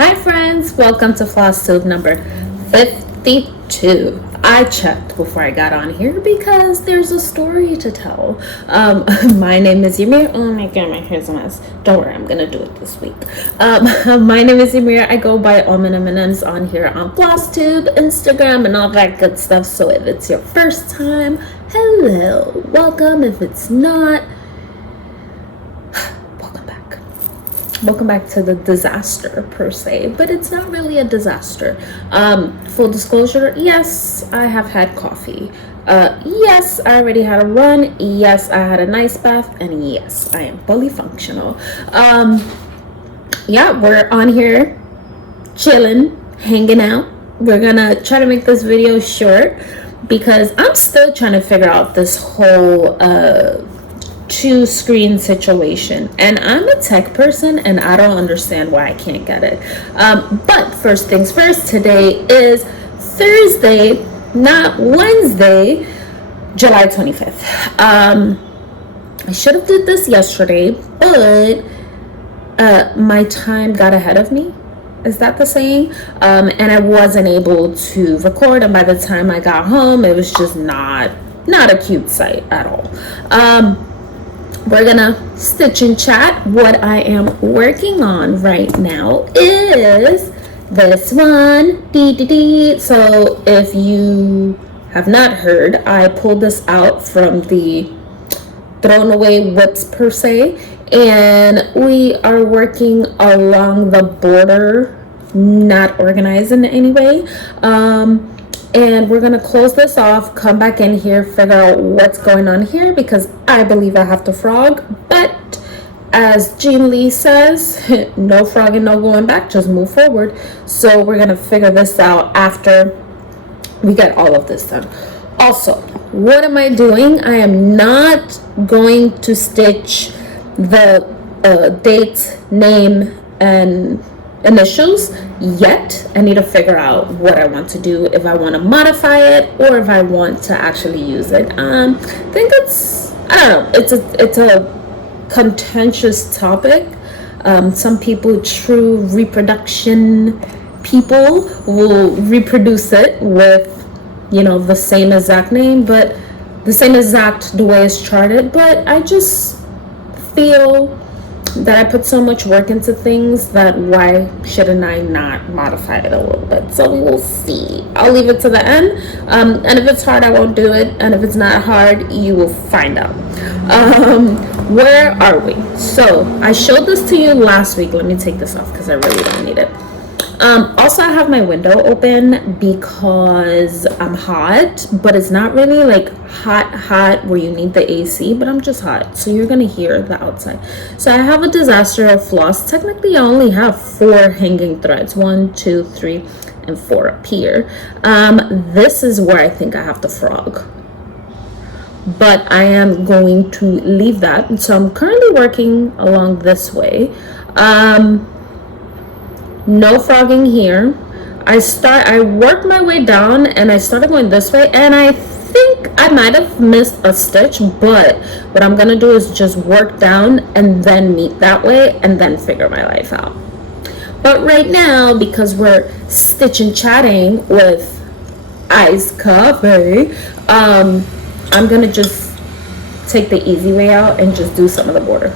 Hi friends, welcome to Flosstube number 52. I checked before I got on here because there's a story to tell. My name is Ymir. Oh my god, my hair's a mess. Don't worry, I'm gonna do it this week. My name is Ymir. I go by AlmondMnMs on here on Flosstube, Instagram, and all that good stuff. So if it's your first time, hello, welcome. If it's not, welcome back to the disaster per se, but it's not really a disaster. Full disclosure, yes, I have had coffee. Yes, I already had a run. Yes, I had a nice bath, and yes, I am fully functional. Yeah, we're on here chilling, hanging out. We're gonna try to make this video short because I'm still trying to figure out this whole two screen situation, and I'm a tech person and I don't understand why I can't get it. But first things first, today is Thursday, not Wednesday, July 25th. I should have did this yesterday, but my time got ahead of me. Is that the saying? And I wasn't able to record, and by the time I got home, it was just not a cute sight at all. We're gonna stitch and chat. What I am working on right now is this one. So if you have not heard, I pulled this out from the thrown away whips per se, and we are working along the border, not organized in any way. And we're gonna close this off, come back in here, figure out what's going on here, because I believe I have to frog. But as Jean Lee says, no frogging, no going back, just move forward. So we're gonna figure this out after we get all of this done. Also, what am I doing? I am not going to stitch the date, name, and initials yet. I need to figure out what I want to do, if I want to modify it or if I want to actually use it. I think I don't know, it's a contentious topic. Some people, true reproduction people, will reproduce it with, the same exact name, but the same exact the way it's charted. But I just feel that I put so much work into things that why shouldn't I not modify it a little bit? So we will see. I'll leave it to the end. And if it's hard, I won't do it. And if it's not hard, you will find out. Where are we? So I showed this to you last week. Let me take this off because I really don't need it. Also, I have my window open because I'm hot, but it's not really like hot where you need the AC, but I'm just hot. So you're going to hear the outside. So I have a disaster of floss. Technically, I only have 4 hanging threads. 1, 2, 3, and 4 up here. This is where I think I have to frog. But I am going to leave that. So I'm currently working along this way. No frogging here. I worked my way down and I started going this way, and I think I might have missed a stitch, but what I'm gonna do is just work down and then meet that way and then figure my life out. But right now, because we're stitch and chatting with iced coffee, I'm gonna just take the easy way out and just do some of the border.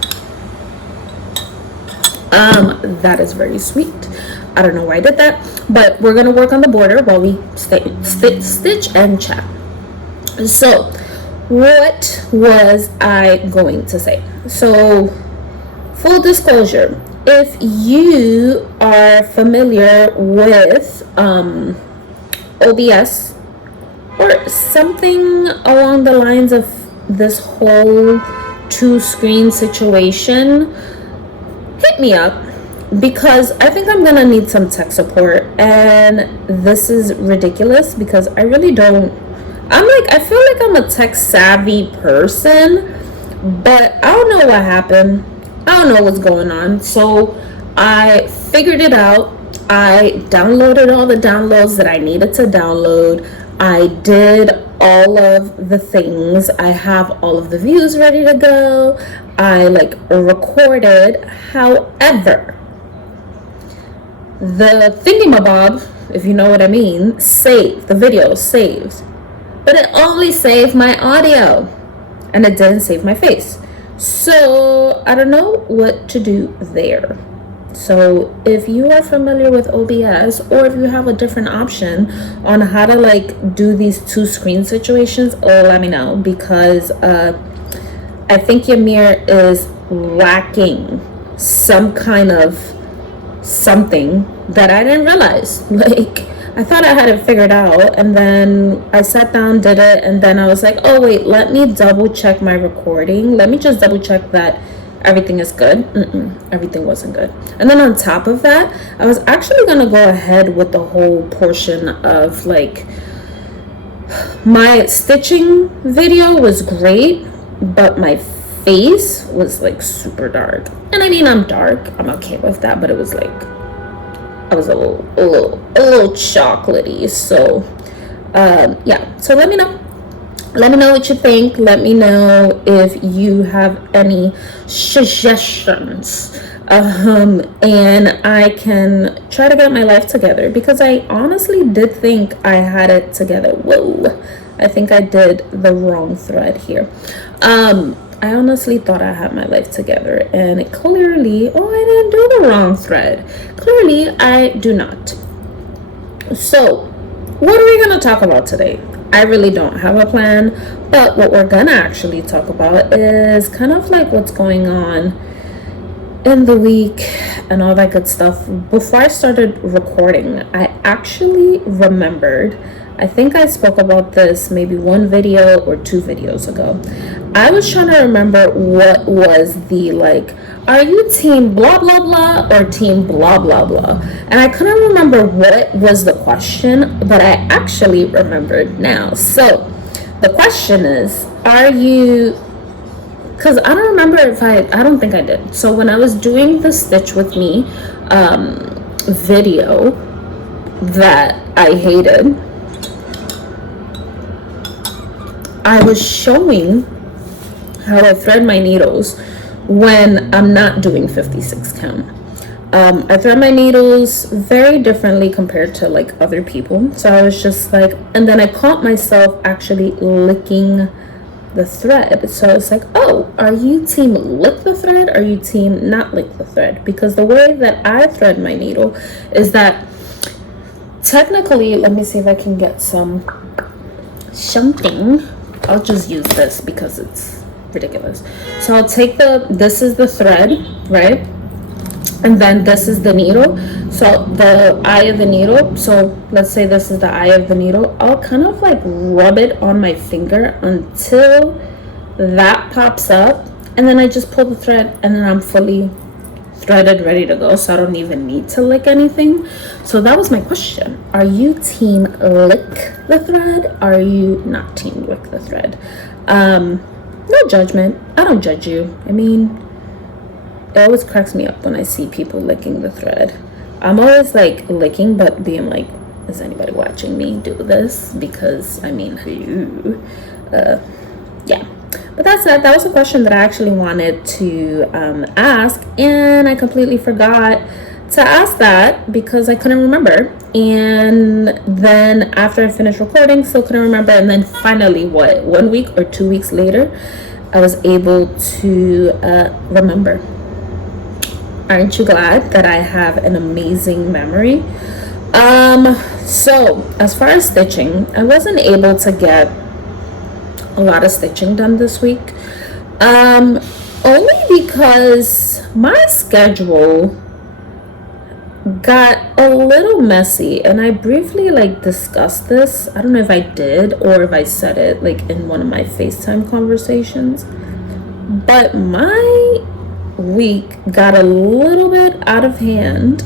That is very sweet. I don't know why I did that, but we're gonna work on the border while we stitch and chat. So what was I going to say? So full disclosure, if you are familiar with OBS or something along the lines of this whole 2-screen situation, hit me up, because I think I'm gonna need some tech support, and this is ridiculous because I really don't. I feel like I'm a tech savvy person, but I don't know what happened. I don't know what's going on. So I figured it out. I downloaded all the downloads that I needed to download. I did all of the things. I have all of the views ready to go. I recorded. However, the thingamabob, if you know what I mean, saved. The video saved. But it only saved my audio. And it didn't save my face. So I don't know what to do there. So if you are familiar with OBS, or if you have a different option on how to like do these two screen situations, let me know, because I think your mirror is lacking some kind of something that I didn't realize. Like, I thought I had it figured out, and then I sat down, did it, and then I was like, oh wait, let me double check my recording. Let me just double check that everything is good. Everything wasn't good. And then on top of that, I was actually gonna go ahead with the whole portion of like, my stitching video was great, but my face was like super dark. And I mean, I'm dark, I'm okay with that, but it was like, I was a little chocolatey. So yeah, so let me know what you think. Let me know if you have any suggestions, and I can try to get my life together, because I honestly did think I had it together. Whoa, I think I did the wrong thread here. I honestly thought I had my life together, and clearly, I didn't do the wrong thread. Clearly, I do not. So, what are we going to talk about today? I really don't have a plan, but what we're going to actually talk about is kind of like what's going on in the week and all that good stuff. Before I started recording, I actually remembered, I think I spoke about this maybe one video or two videos ago. I was trying to remember what was the like, are you team blah blah blah or team blah blah blah? And I couldn't remember what was the question, but I actually remembered now. So the question is, are you, because I don't remember if I don't think I did. So when I was doing the Stitch With Me video that I hated, I was showing how I thread my needles when I'm not doing 56 count. I thread my needles very differently compared to like other people. So I was just like, and then I caught myself actually licking the thread. So I was like, oh, are you team lick the thread? Or are you team not lick the thread? Because the way that I thread my needle is that technically, let me see if I can get something. I'll just use this because it's ridiculous. So I'll take this is the thread, right? And then this is the needle. So the eye of the needle, so let's say this is the eye of the needle. I'll kind of like rub it on my finger until that pops up, and then I just pull the thread, and then I'm fully threaded, ready to go. So I don't even need to lick anything. So that was my question. Are you team lick the thread? Are you not team lick the thread? No judgment. I don't judge you. I mean, it always cracks me up when I see people licking the thread. I'm always like licking, but being like, is anybody watching me do this? Because I mean, yeah. But that's it. That was a question that I actually wanted to ask, and I completely forgot to ask that because I couldn't remember. And then after I finished recording, still couldn't remember. And then finally, 1 week or 2 weeks later, I was able to remember. Aren't you glad that I have an amazing memory? So as far as stitching, I wasn't able to get a lot of stitching done this week, only because my schedule got a little messy, and I briefly like discussed this. I don't know if I did or if I said it like in one of my FaceTime conversations, but my week got a little bit out of hand,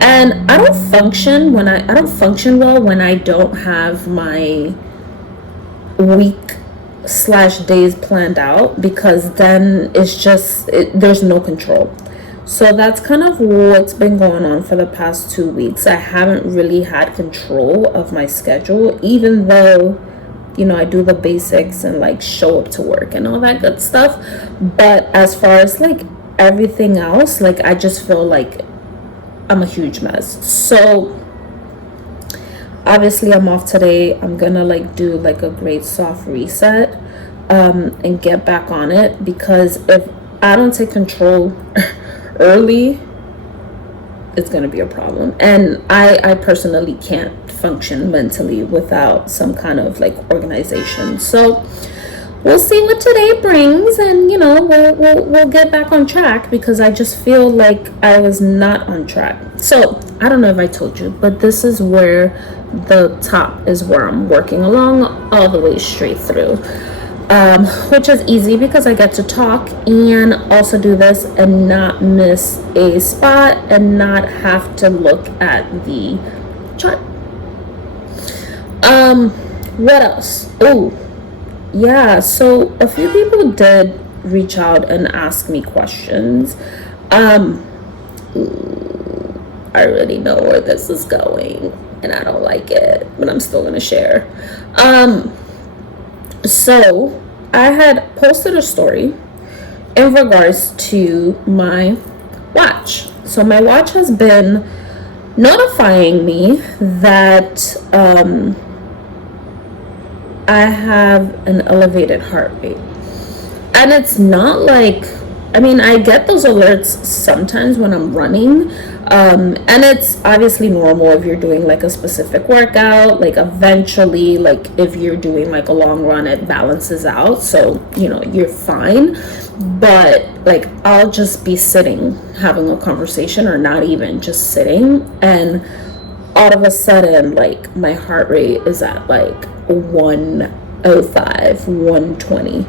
and I don't function well when I don't have my week/days planned out, because then it's just there's no control. So that's kind of what's been going on for the past 2 weeks. I haven't really had control of my schedule, even though, you know, I do the basics and like show up to work and all that good stuff. But as far as like everything else, like I just feel like I'm a huge mess. So obviously I'm off today. I'm gonna like do like a great soft reset and get back on it, because if I don't take control early, it's gonna be a problem. And I personally can't function mentally without some kind of like organization. So we'll see what today brings, and you know, we'll get back on track, because I just feel like I was not on track. So I don't know if I told you, but this is where the top is where I'm working along all the way straight through, which is easy because I get to talk and also do this and not miss a spot and not have to look at the chart. What else? Oh yeah, so a few people did reach out and ask me questions. I already know where this is going and I don't like it, but I'm still gonna share. So I had posted a story in regards to my watch. So my watch has been notifying me that I have an elevated heart rate. And it's not like, I mean, I get those alerts sometimes when I'm running, and it's obviously normal if you're doing like a specific workout. Like eventually, like if you're doing like a long run, it balances out, so you know, you're fine. But like I'll just be sitting having a conversation, or not even, just sitting, and all of a sudden like my heart rate is at like 105, 120,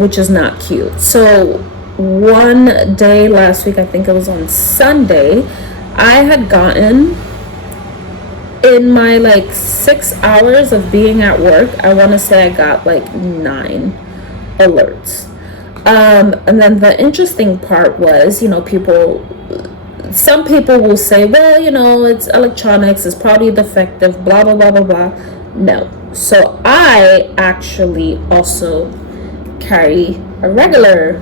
which is not cute. So one day last week, I think it was on Sunday, I had gotten, in my like 6 hours of being at work, I want to say I got like 9 alerts. And then the interesting part was, you know, some people will say, well, you know, it's electronics, it's probably defective, blah, blah, blah, blah, blah. No. So I actually also carry a regular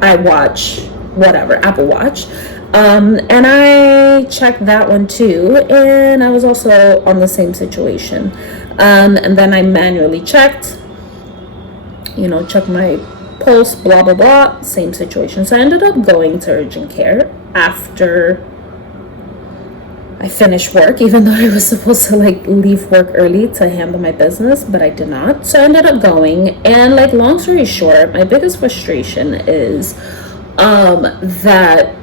iWatch, whatever, Apple Watch. And I checked that one too, and I was also on the same situation. And then I manually checked, you know, checked my pulse, blah, blah, blah, same situation. So I ended up going to urgent care after I finished work, even though I was supposed to like leave work early to handle my business, but I did not. So I ended up going, and like long story short, my biggest frustration is that,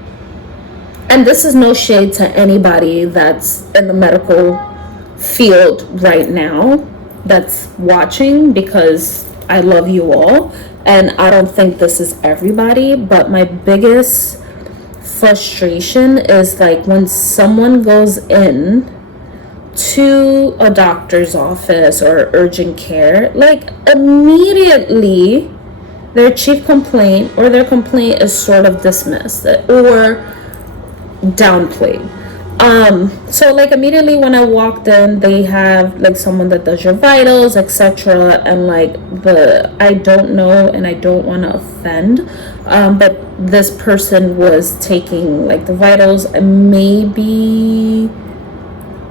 and this is no shade to anybody that's in the medical field right now that's watching, because I love you all, and I don't think this is everybody, but my biggest frustration is like when someone goes in to a doctor's office or urgent care, like immediately their chief complaint or their complaint is sort of dismissed or downplayed. So like immediately when I walked in, they have like someone that does your vitals, etc. And like I don't know, and I don't want to offend, but this person was taking like the vitals, and maybe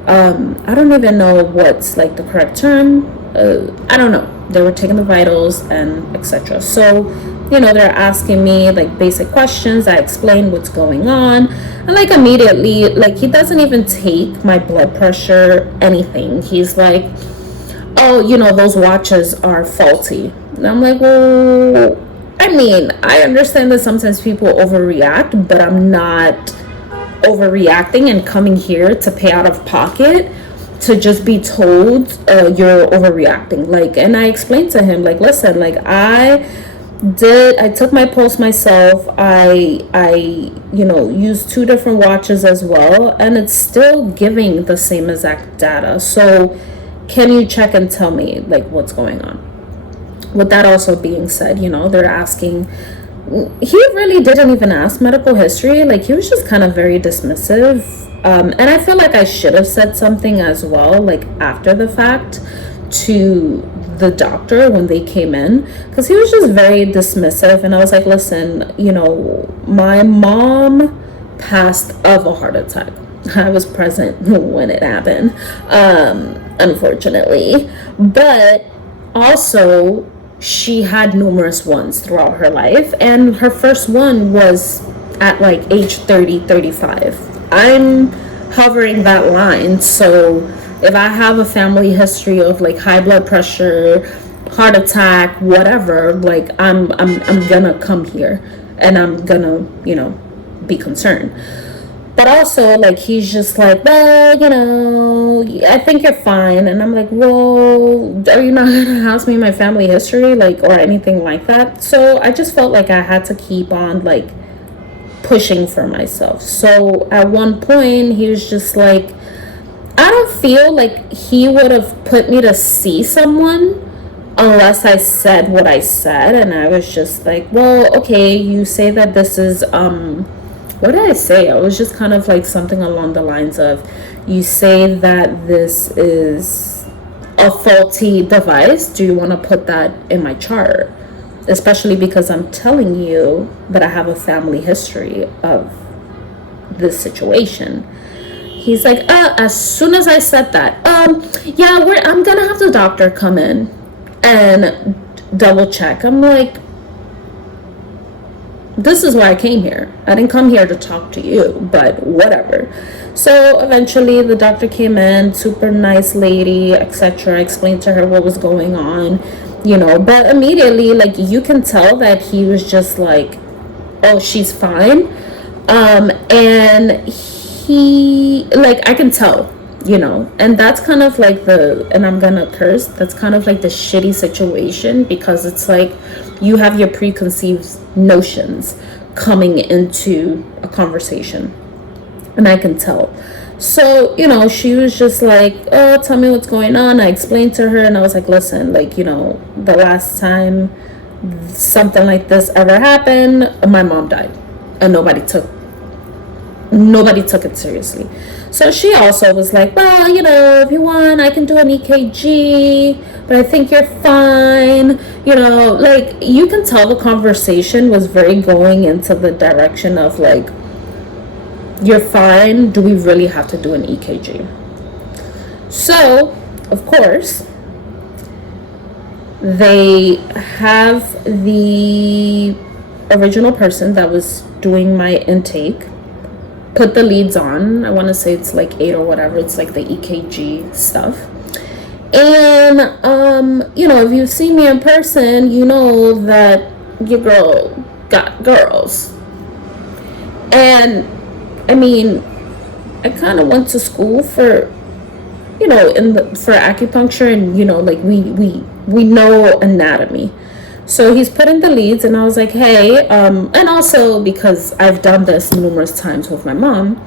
I don't even know what's like the correct term. I don't know. They were taking the vitals and etc. So, you know, they're asking me like basic questions. I explain what's going on, and like immediately, like he doesn't even take my blood pressure, anything. He's like, oh, you know, those watches are faulty. And I'm like, well, I mean, I understand that sometimes people overreact, but I'm not overreacting and coming here to pay out of pocket to just be told you're overreacting. Like, and I explained to him, like, listen, like I took my pulse myself. I you know, used 2 different watches as well, and it's still giving the same exact data. So can you check and tell me like what's going on? With that also being said, you know, they're asking, he really didn't even ask medical history. Like he was just kind of very dismissive. And I feel like I should have said something as well, like after the fact, to the doctor when they came in, because he was just very dismissive. And I was like, listen, you know, my mom passed of a heart attack. I was present when it happened, unfortunately. But also, she had numerous ones throughout her life, and her first one was at like age 30, 35. I'm hovering that line, so if I have a family history of like high blood pressure, heart attack, whatever, like I'm gonna come here and I'm gonna, be concerned. But also, like, he's just like, well, I think you're fine. And I'm like, well, are you not going to ask me my family history, like, or anything like that? So I just felt like I had to keep on, like, pushing for myself. So at one point, he was just like, I don't feel like he would have put me to see someone unless I said what I said. And I was just like, well, okay, you say that this is, what did I say? I was just kind of like something along the lines of, you say that this is a faulty device. Do you want to put that in my chart? Especially because I'm telling you that I have a family history of this situation. He's like, as soon as I said that, yeah, I'm gonna have the doctor come in and double check. I'm like, this is why I came here. I didn't come here to talk to you, but whatever. So eventually the doctor came in, super nice lady, etc. Explained to her what was going on, but immediately, like, you can tell that he was just like, oh, she's fine. And he, like, I can tell, and that's kind of like and I'm gonna curse, that's kind of like the shitty situation, because it's like you have your preconceived notions coming into a conversation, and I can tell. So, she was just like, oh, tell me what's going on. I explained to her, and I was like, listen, like, the last time something like this ever happened, my mom died, and nobody took it seriously. So she also was like, well, if you want, I can do an EKG, but I think you're fine. Like, you can tell the conversation was very going into the direction of like, you're fine. Do we really have to do an EKG? So, of course, they have the original person that was doing my intake put the leads on. I want to say it's like 8 or whatever. It's like the EKG stuff. And, if you've seen me in person, you know that your girl got girls. And, I mean, I kind of went to school for, for acupuncture, and, like we know anatomy. So he's putting the leads, and I was like, hey, and also because I've done this numerous times with my mom,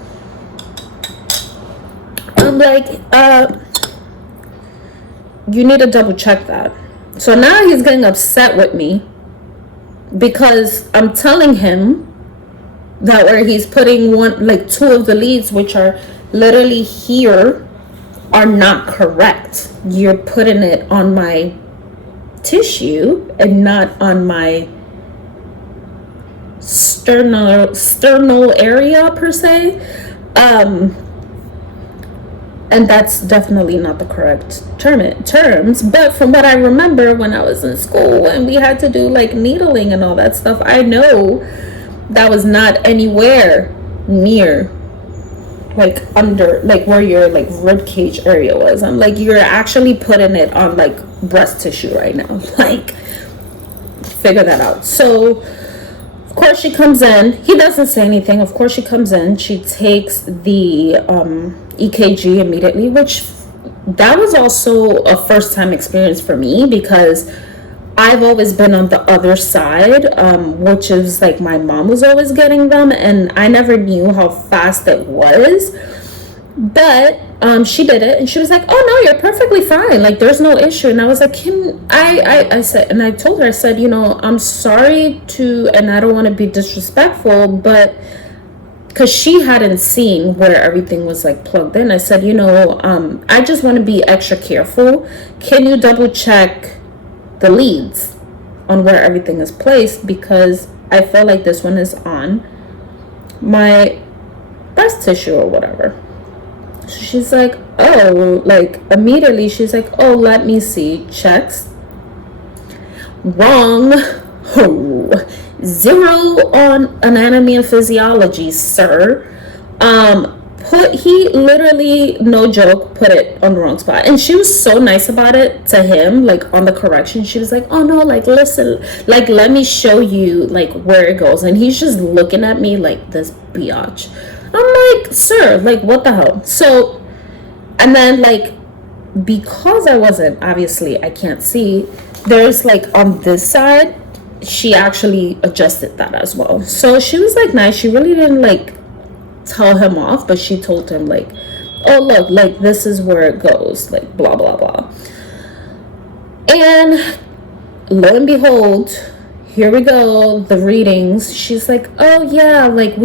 I'm like, you need to double check that. So now he's getting upset with me because I'm telling him that where he's putting two of the leads, which are literally here, are not correct. You're putting it on my tissue and not on my sternal area per se, and that's definitely not the correct terms. But from what I remember when I was in school and we had to do like needling and all that stuff, I know that was not anywhere near like under like where your like rib cage area was. I'm like, you're actually putting it on like breast tissue right now. Like, figure that out. So of course she comes in. He doesn't say anything. Of course she comes in. She takes the EKG immediately, which that was also a first time experience for me because I've always been on the other side, which is like my mom was always getting them, and I never knew how fast it was. But she did it, and she was like, oh no, you're perfectly fine, like there's no issue. And I was like, I said, and I told her, I said, I'm sorry to, and I don't want to be disrespectful, but because she hadn't seen where everything was like plugged in, I said, I just want to be extra careful. Can you double check the leads on where everything is placed, because I feel like this one is on my breast tissue or whatever. So she's like, oh, like immediately she's like, oh, let me see. Checks. Wrong. Oh, 0 on anatomy and physiology, sir. He literally, no joke, put it on the wrong spot. And she was so nice about it to him, like on the correction. She was like, oh no, like listen, like let me show you like where it goes. And he's just looking at me like this biatch. I'm like, sir, like what the hell? So, and then like, because I wasn't, obviously I can't see, there's like on this side, she actually adjusted that as well. So she was like nice. She really didn't like tell him off, but she told him like, oh look, like this is where it goes, like blah blah blah. And lo and behold, here we go, the readings. She's like, oh yeah, like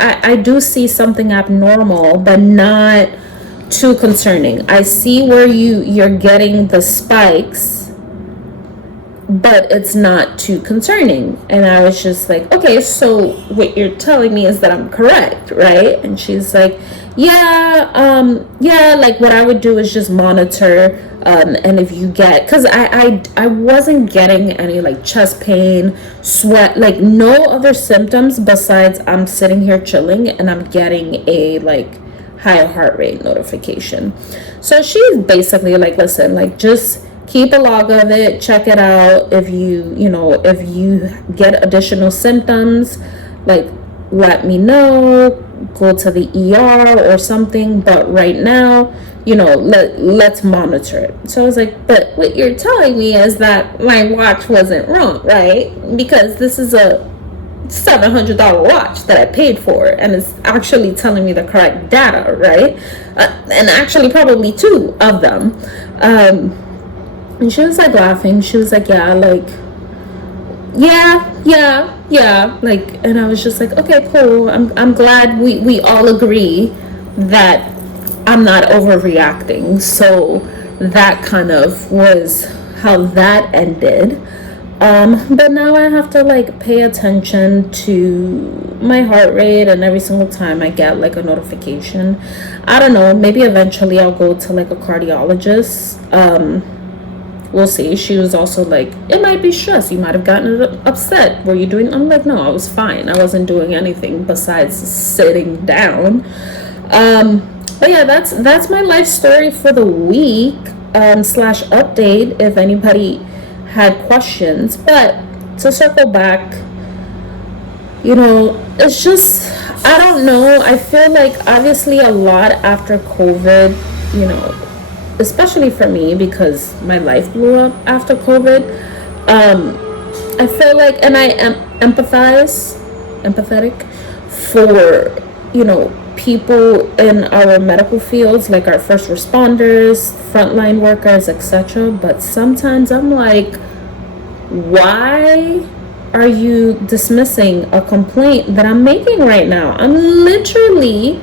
I do see something abnormal, but not too concerning. I see where you're getting the spikes, but it's not too concerning. And I was just like, okay, so what you're telling me is that I'm correct, right? And she's like, yeah, like what I would do is just monitor, and if you get, because I wasn't getting any like chest pain, sweat, like no other symptoms besides I'm sitting here chilling and I'm getting a like high heart rate notification. So she's basically like, listen, like just keep a log of it, check it out. If if you get additional symptoms, like let me know, go to the ER or something. But right now, let's monitor it. So I was like, but what you're telling me is that my watch wasn't wrong, right? Because this is a $700 watch that I paid for, and it's actually telling me the correct data, right? And actually probably 2 of them. And she was like laughing. She was like, yeah, like, yeah. Like, and I was just like, okay, cool. I'm glad we all agree that I'm not overreacting. So that kind of was how that ended. But now I have to like pay attention to my heart rate, and every single time I get like a notification, I don't know, maybe eventually I'll go to like a cardiologist. We'll see. She was also like, it might be stress. You might have gotten upset. Were you doing? I'm like, no, I was fine. I wasn't doing anything besides sitting down. But yeah, that's my life story for the week, / update if anybody had questions. But to circle back, it's just, I don't know. I feel like obviously a lot after COVID, especially for me, because my life blew up after COVID. I feel like, and I am empathetic for, people in our medical fields, like our first responders, frontline workers, etc. But sometimes I'm like, why are you dismissing a complaint that I'm making right now? I'm literally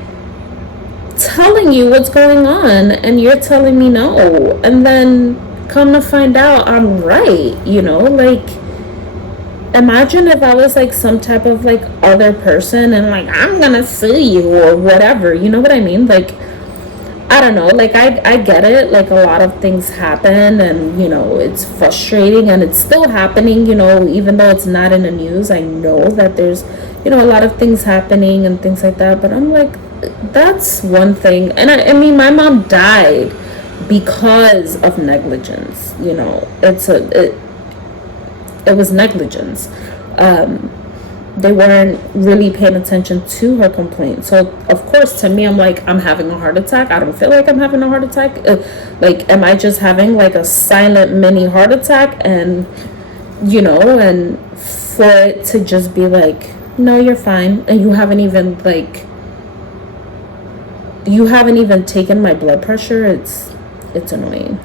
telling you what's going on, and you're telling me no. And then come to find out I'm right. Like, imagine if I was like some type of like other person and like, I'm gonna sue you or whatever, you know what I mean? Like, I don't know, like I get it, like a lot of things happen, and it's frustrating, and it's still happening, even though it's not in the news. I know that there's a lot of things happening and things like that, but I'm like, that's one thing. And I mean, my mom died because of negligence. It was negligence. They weren't really paying attention to her complaint. So of course, to me, I'm like, I'm having a heart attack. I don't feel like I'm having a heart attack. Like, am I just having like a silent mini heart attack? And and for it to just be like, no, you're fine, and you haven't even taken my blood pressure. It's annoying.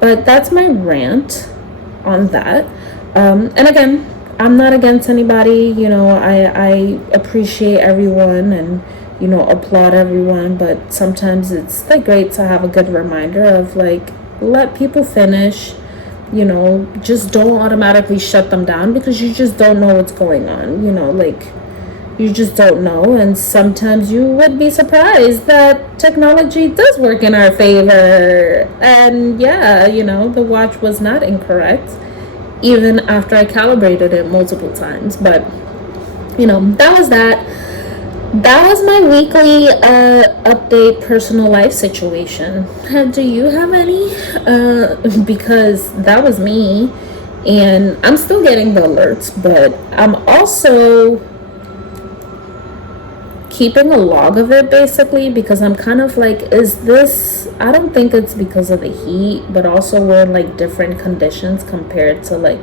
But that's my rant on that. And again, I'm not against anybody. I appreciate everyone and applaud everyone, but sometimes it's like great to have a good reminder of like, let people finish. Just don't automatically shut them down, because you just don't know what's going on. Like, You just don't know, and sometimes you would be surprised that technology does work in our favor. And yeah, the watch was not incorrect, even after I calibrated it multiple times. But that was that. That was my weekly update personal life situation. Do you have any? Because that was me, and I'm still getting the alerts, but I'm also keeping a log of it, basically, because I'm kind of like, I don't think it's because of the heat, but also we're in like different conditions compared to like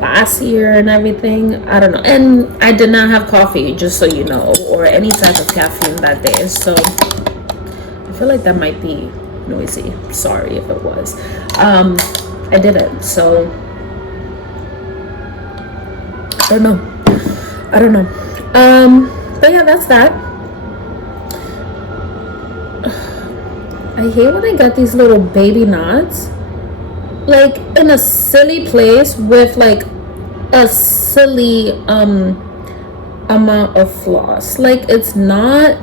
last year and everything. I don't know. And I did not have coffee, just so you know, or any type of caffeine that day, so I feel like that might be noisy. Sorry if it was. I didn't, so I don't know. But yeah, that's that. I hate when I get these little baby knots, like in a silly place with like a silly amount of floss. Like it's annoying.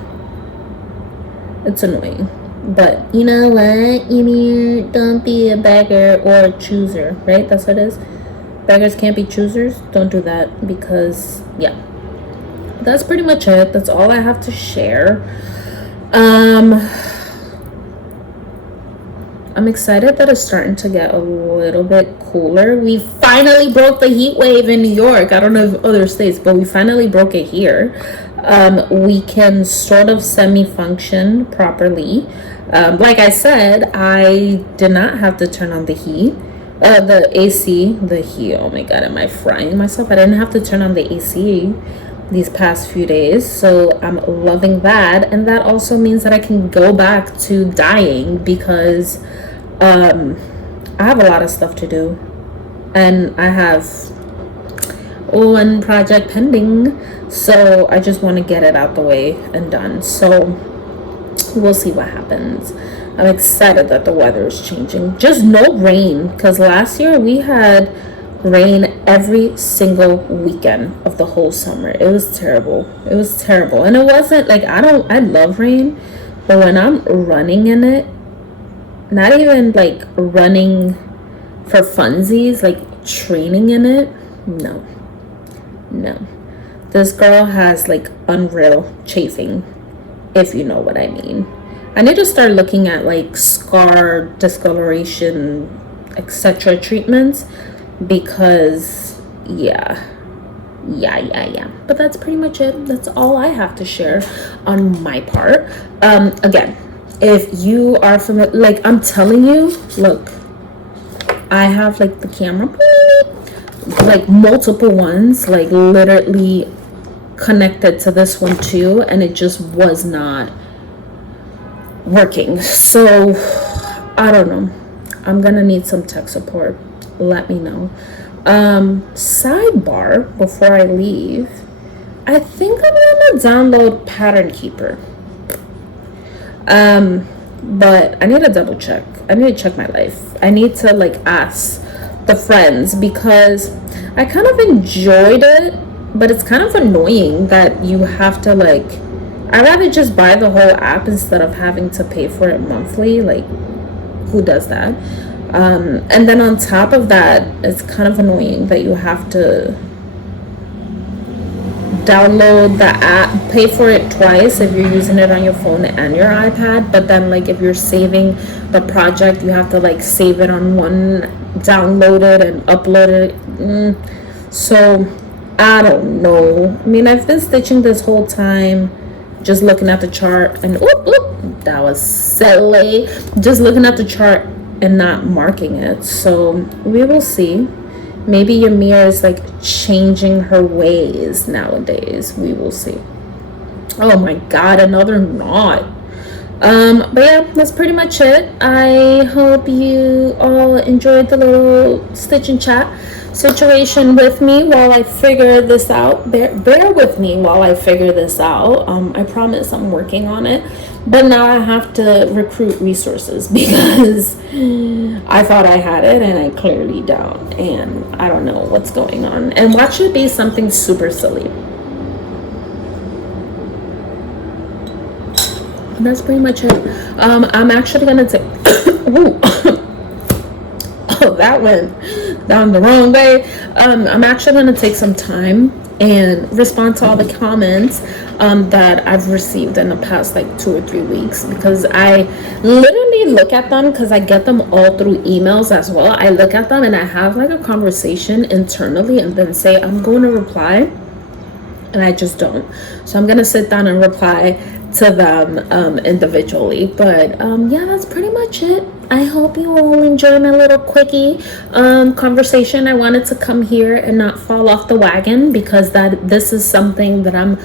But you know what? Don't be a beggar or a chooser, right? That's what it is. Beggars can't be choosers. Don't do that, because yeah. That's pretty much it. That's all I have to share. I'm excited that it's starting to get a little bit cooler. We finally broke the heat wave in New York. I don't know if other states, but we finally broke it here. We can sort of semi-function properly. Like I said, I did not have to turn on the heat. The AC, the heat. Oh my God, am I frying myself? I didn't have to turn on the AC these past few days, so I'm loving that. And that also means that I can go back to dyeing, because I have a lot of stuff to do, and I have one project pending, so I just want to get it out the way and done. So we'll see what happens. I'm excited that the weather is changing. Just no rain, because last year we had rain every single weekend of the whole summer. It was terrible. And it wasn't like, I love rain, but when I'm running in it, not even like running for funsies, like training in it, no. This girl has like unreal chafing, if you know what I mean. I need to start looking at like scar discoloration, etc. treatments, because yeah. But that's pretty much it. That's all I have to share on my part. Again, if you are familiar, like I'm telling you, look, I have like the camera, like multiple ones, like literally connected to this one too, and it just was not working. So I don't know. I'm gonna need some tech support. Let me know. Sidebar before I leave, I think I'm gonna download Pattern Keeper. But I need to double check. I need to check my life. I need to like ask the friends, because I kind of enjoyed it, but it's kind of annoying that you have to like, I'd rather just buy the whole app instead of having to pay for it monthly. Like, who does that? And then on top of that, it's kind of annoying that you have to download the app, pay for it twice if you're using it on your phone and your iPad, but then like if you're saving the project, you have to like save it on one, download it and upload it. So I don't know. I mean, I've been stitching this whole time, just looking at the chart, and that was silly, just looking at the chart and not marking it. So we will see. Maybe Ymir is like changing her ways nowadays. We will see. Oh my God, another knot. But yeah, that's pretty much it. I hope you all enjoyed the little stitch and chat situation with me while I figure this out. Bear with me while I figure this out. I promise I'm working on it. But now I have to recruit resources, because I thought I had it and I clearly don't. And I don't know what's going on. And watch it be something super silly. And that's pretty much it. I'm actually gonna take ooh. Oh, that went down the wrong way. I'm actually going to take some time and respond to all the comments that I've received in the past like 2 or 3 weeks, because I literally look at them, because I get them all through emails as well. I look at them and I have like a conversation internally and then say I'm going to reply, and I just don't. So I'm going to sit down and reply to them individually. But yeah, that's pretty much it. I hope you all enjoy my little quickie conversation. I wanted to come here and not fall off the wagon, because this is something that I'm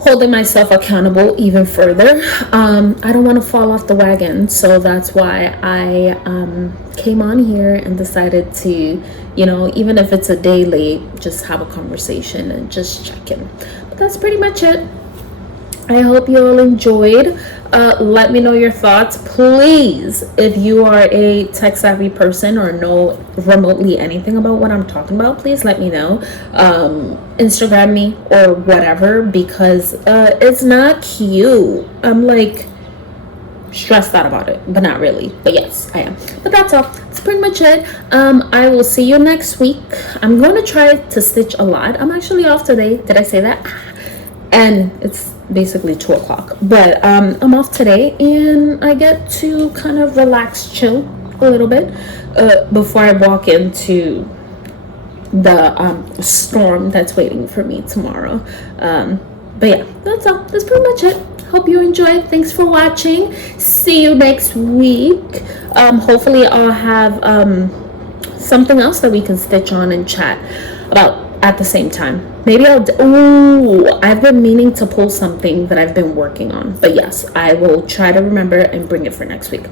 holding myself accountable even further. I don't want to fall off the wagon, so that's why I came on here and decided to, even if it's a day late, just have a conversation and just check in. But that's pretty much it. I hope you all enjoyed. Let me know your thoughts. Please, if you are a tech savvy person or know remotely anything about what I'm talking about, please let me know. Instagram me or whatever, because it's not cute. I'm like stressed out about it, but not really. But yes, I am. But that's all. That's pretty much it. I will see you next week. I'm going to try to stitch a lot. I'm actually off today. Did I say that? And it's basically 2 o'clock, but I'm off today and I get to kind of relax, chill a little bit before I walk into the storm that's waiting for me tomorrow. But yeah, that's all. That's pretty much it. Hope you enjoyed. Thanks for watching. See you next week. Hopefully I'll have something else that we can stitch on and chat about at the same time. Maybe I've been meaning to pull something that I've been working on. But yes, I will try to remember and bring it for next week.